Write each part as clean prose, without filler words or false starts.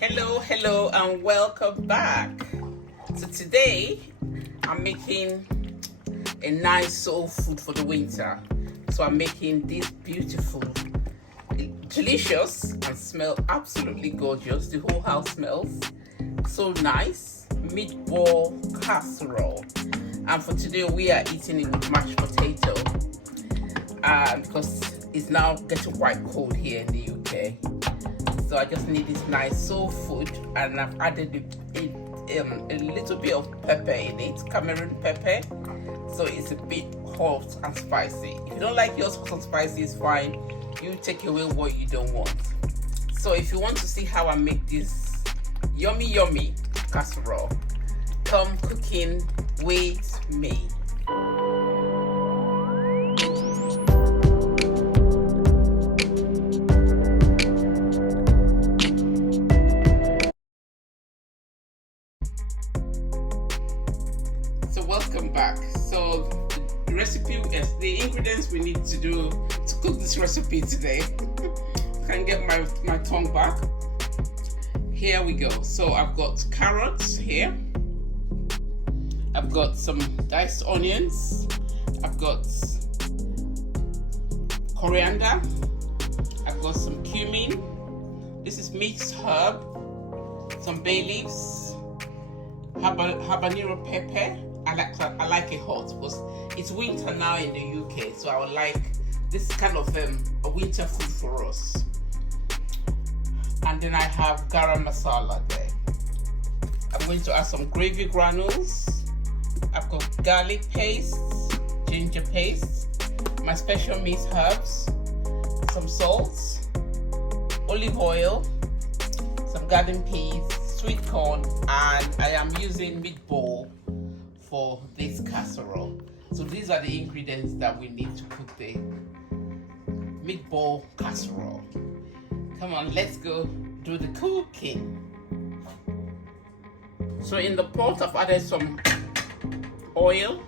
Hello and welcome back. So today I'm making a nice soul food for the winter. So I'm making this beautiful, delicious and smell absolutely gorgeous. The whole house smells so nice meatball casserole. And for today we are eating it with mashed potato because it's now getting quite cold here in the UK. So I just need this nice soul food, and I've added a little bit of pepper in it, Cameroon pepper, so it's a bit hot and spicy. If you don't like yours hot and spicy, it's fine. You take away what you don't want. So if you want to see how I make this yummy casserole, come cooking with me. Welcome back. So the recipe is the ingredients we need to do to cook this recipe today. Can get my tongue back. Here we go. So I've got carrots here. I've got some diced onions. I've got coriander. I've got some cumin. This is mixed herb. Some bay leaves. Habanero pepper. I like it hot because it's winter now in the UK, so I would like this kind of a winter food for us. And then I have garam masala there. I'm going to add some gravy granules. I've got garlic paste, ginger paste, my special mixed herbs, some salt, olive oil, some garden peas, sweet corn, and I am using meatball for this casserole. So these are the ingredients that we need to cook the meatball casserole. Come on, let's go do the cooking. So in the pot I've added some oil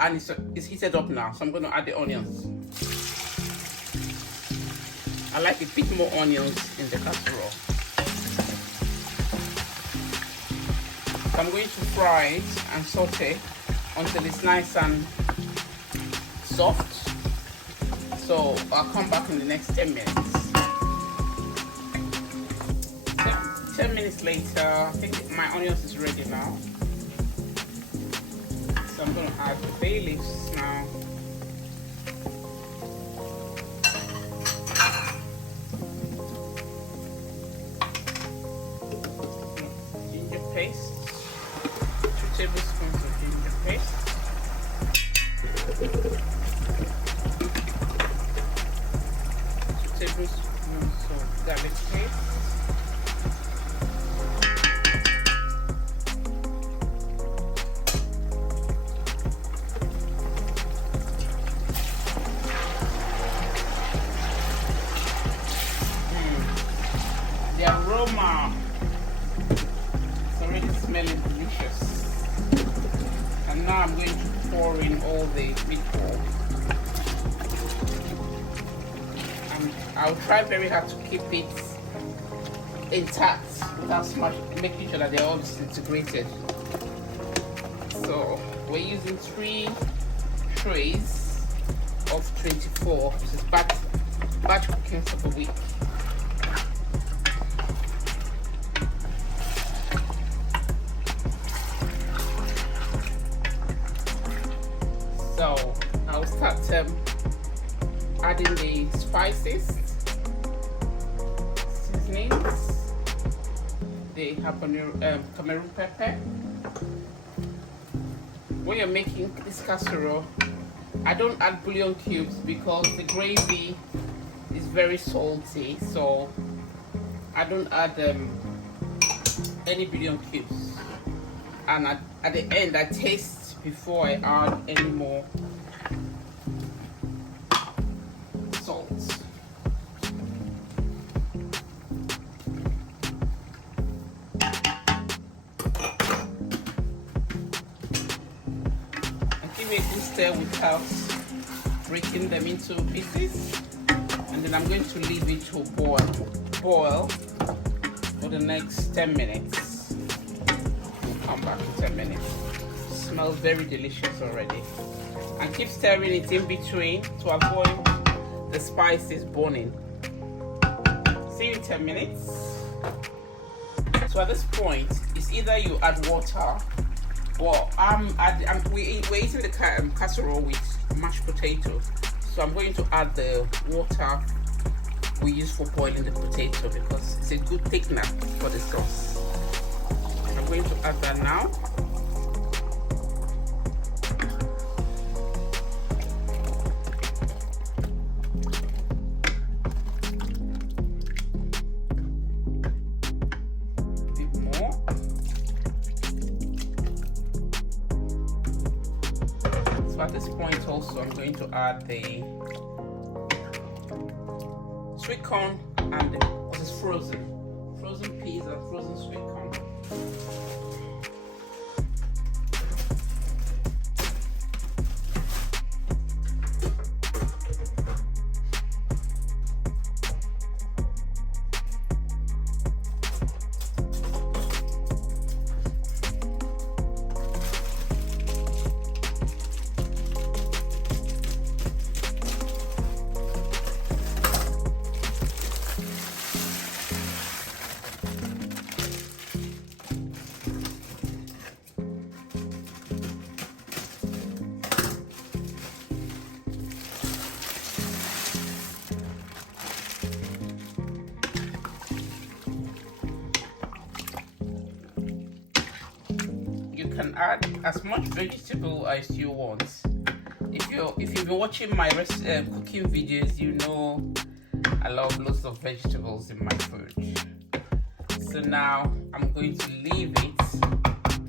and it's heated up now, so I'm going to add the onions. I like a bit more onions in the casserole. I'm going to fry it and saute until it's nice and soft. So I'll come back in the next 10 minutes. 10 minutes later, I think my onions is ready now. So I'm going to add the bay leaves now. Ginger paste. 2 tablespoons of ginger paste, 2 tablespoons of garlic paste, the aroma is already smelling delicious. And now I'm going to pour in all the meatball. And I'll try very hard to keep it intact without making sure that they're all disintegrated. So we're using 3 trays of 24. This is batch cooking for the week. So I'll start adding the spices, seasonings, the Cameroon pepper. When you're making this casserole, I don't add bouillon cubes because the gravy is very salty, so I don't add any bouillon cubes. And at the end I taste before I add any more salt. And give it a good stir without breaking them into pieces. And then I'm going to leave it to boil for the next 10 minutes. We'll come back in 10 minutes. Smells very delicious already. And keep stirring it in between to avoid the spices burning. See you in 10 minutes. So at this point, it's either you add water, or we're eating the casserole with mashed potato. So I'm going to add the water we use for boiling the potato because it's a good thickener for the sauce. I'm going to add that now. A bit more. So at this point also I'm going to add the sweet corn and this is frozen peas and frozen sweet corn. Can add as much vegetable as you want. If you've been watching my cooking videos, you know I love lots of vegetables in my food. So now I'm going to leave it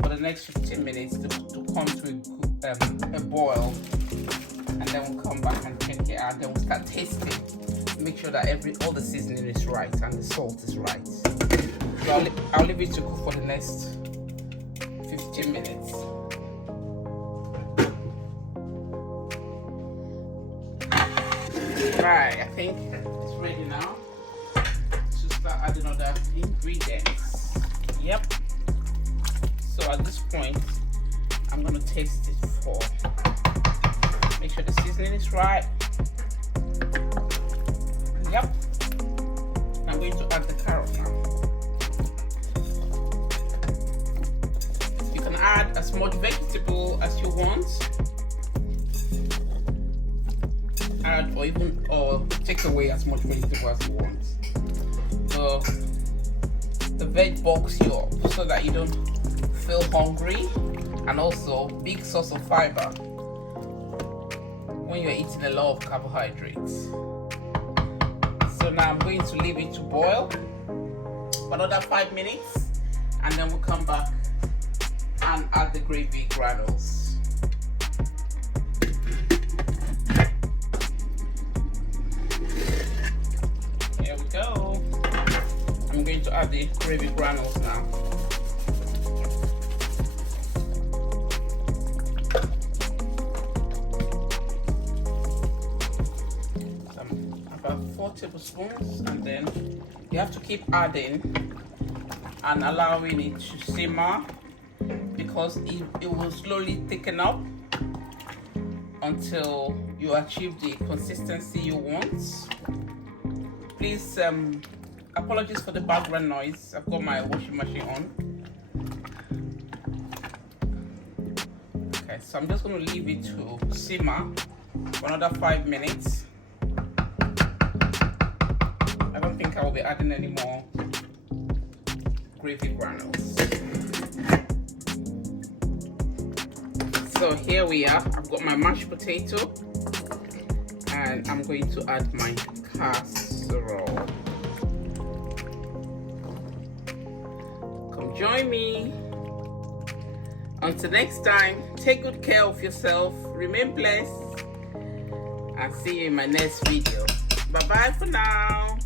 for the next 15 minutes to come to a boil, and then we'll come back and check it out. Then we'll start tasting, make sure that all the seasoning is right and the salt is right. So I'll leave it to cook for the next 15 minutes. Right, I think it's ready now to start adding other ingredients. Yep. So at this point, I'm going to taste it for, make sure the seasoning is right. Yep. I'm going to add the carrot now. Add as much vegetable as you want, add or take away as much vegetable as you want. The veg bulks you up so that you don't feel hungry, and also big source of fiber when you're eating a lot of carbohydrates. So now I'm going to leave it to boil for another 5 minutes, and then we'll come back and add the gravy granules. Here we go. I'm going to add the gravy granules now. About 4 tablespoons, and then you have to keep adding and allowing it to simmer, because it will slowly thicken up until you achieve the consistency you want. Please, apologies for the background noise. I've got my washing machine on. Okay, so I'm just going to leave it to simmer for another 5 minutes. I don't think I will be adding any more gravy granules. So here we are. I've got my mashed potato, and I'm going to add my casserole. Come join me. Until next time, take good care of yourself, remain blessed, and see you in my next video. Bye bye for now.